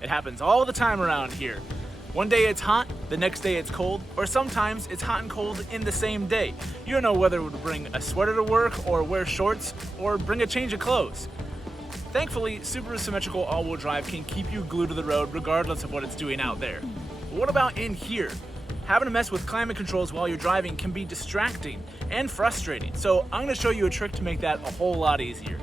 It happens all the time around here. One day it's hot, the next day it's cold, or sometimes it's hot and cold in the same day. You don't know whether to bring a sweater to work or wear shorts or bring a change of clothes. Thankfully, Subaru symmetrical all-wheel drive can keep you glued to the road regardless of what it's doing out there. But what about in here? Having to mess with climate controls while you're driving can be distracting and frustrating, so I'm going to show you a trick to make that a whole lot easier.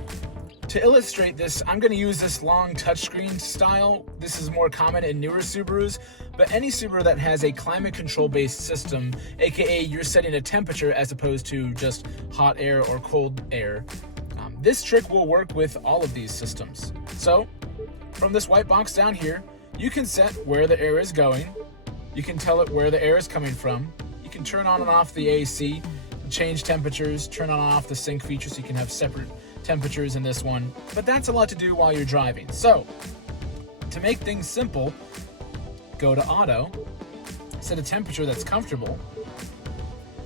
To illustrate this, I'm going to use this long touchscreen style. This is more common in newer Subarus, but any Subaru that has a climate control based system, aka you're setting a temperature as opposed to just hot air or cold air, this trick will work with all of these systems. So, from this white box down here, you can set where the air is going, you can tell it where the air is coming from, you can turn on and off the AC, change temperatures, turn on and off the sync feature so you can have separate temperatures in this one, but that's a lot to do while you're driving. So, to make things simple, go to auto, set a temperature that's comfortable,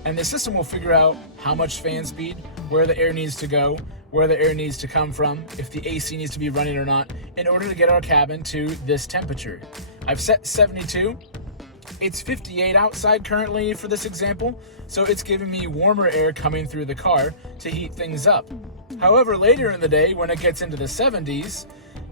and the system will figure out how much fan speed, where the air needs to go, where the air needs to come from, if the AC needs to be running or not, in order to get our cabin to this temperature. I've set 72. It's 58 outside currently for this example, so it's giving me warmer air coming through the car to heat things up. However, later in the day, when it gets into the 70s,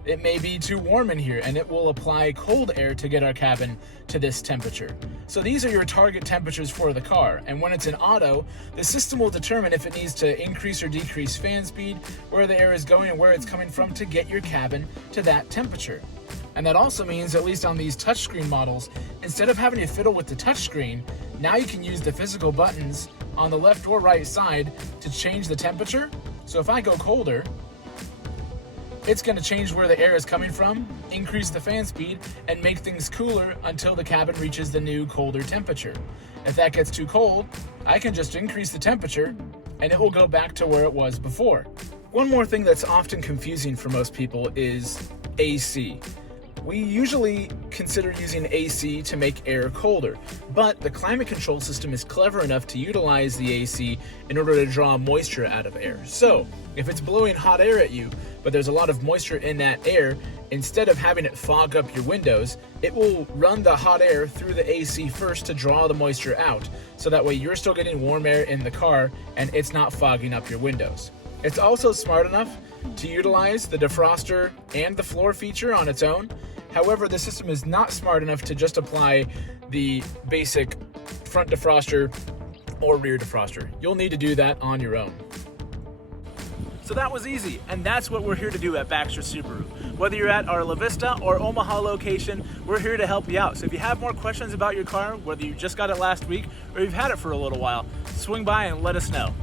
it may be too warm in here and it will apply cold air to get our cabin to this temperature. So these are your target temperatures for the car, and when it's in auto, the system will determine if it needs to increase or decrease fan speed, where the air is going and where it's coming from to get your cabin to that temperature. And that also means, at least on these touchscreen models, instead of having to fiddle with the touchscreen, now you can use the physical buttons on the left or right side to change the temperature. So if I go colder, it's going to change where the air is coming from, increase the fan speed, and make things cooler until the cabin reaches the new colder temperature. If that gets too cold, I can just increase the temperature and it will go back to where it was before. One more thing that's often confusing for most people is AC. We usually consider using AC to make air colder, but the climate control system is clever enough to utilize the AC in order to draw moisture out of air. So, if it's blowing hot air at you, but there's a lot of moisture in that air, instead of having it fog up your windows, it will run the hot air through the AC first to draw the moisture out, so that way you're still getting warm air in the car and it's not fogging up your windows. It's also smart enough to utilize the defroster and the floor feature on its own. However, the system is not smart enough to just apply the basic front defroster or rear defroster. You'll need to do that on your own. So that was easy, and that's what we're here to do at Baxter Subaru. Whether you're at our La Vista or Omaha location, we're here to help you out. So if you have more questions about your car, whether you just got it last week or you've had it for a little while, swing by and let us know.